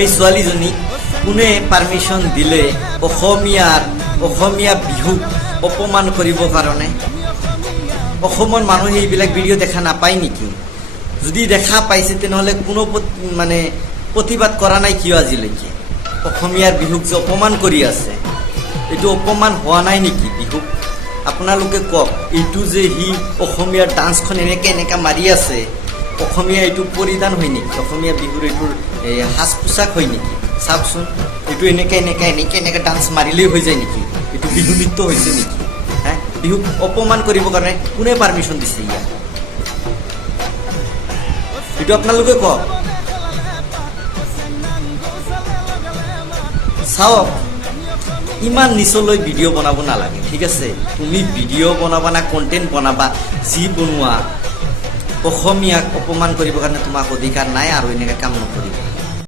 এই ছোৱালীজনীক কোনে পাৰ্মিশ্যন দিলে অসমীয়া বিহুক অপমান কৰিবৰ কাৰণে? অসমৰ মানুহে এইবিলাক ভিডিঅ' দেখা নাপায় নেকি? যদি দেখা পাইছে তেনেহ'লে কোনো মানে প্ৰতিবাদ কৰা নাই কিয় আজিলৈকে? অসমীয়াৰ বিহুক যে অপমান কৰি আছে, এইটো অপমান হোৱা নাই নেকি বিহুক? আপোনালোকে কওক, এইটো যে সি অসমীয়াৰ ডান্সখন এনেকৈ মাৰি আছে, অসমীয়া এইটো পৰিধান হয় নেকি? অসমীয়া বিহুৰ এইটোৰ সাজ পোছাক হয় নেকি? চাওকচোন, এইটো এনেকৈ ডান্স মাৰিলেই হৈ যায় নেকি? এইটো বিহু নৃত্য হৈছে নেকি? হে, বিহুক অপমান কৰিবৰ কাৰণে কোনে পাৰ্মিশ্যন দিছে ইয়াক? এইটো আপোনালোকে কওক। চাওক, ইমান নিচলৈ ভিডিঅ' বনাব নালাগে, ঠিক আছে? তুমি ভিডিঅ' বনাবা না কণ্টেণ্ট বনাবা, যি বনোৱা, অসমীয়াক অপমান কৰিবৰ কাৰণে তোমাক অধিকাৰ নাই আৰু এনেকৈ কাম নকৰিবা।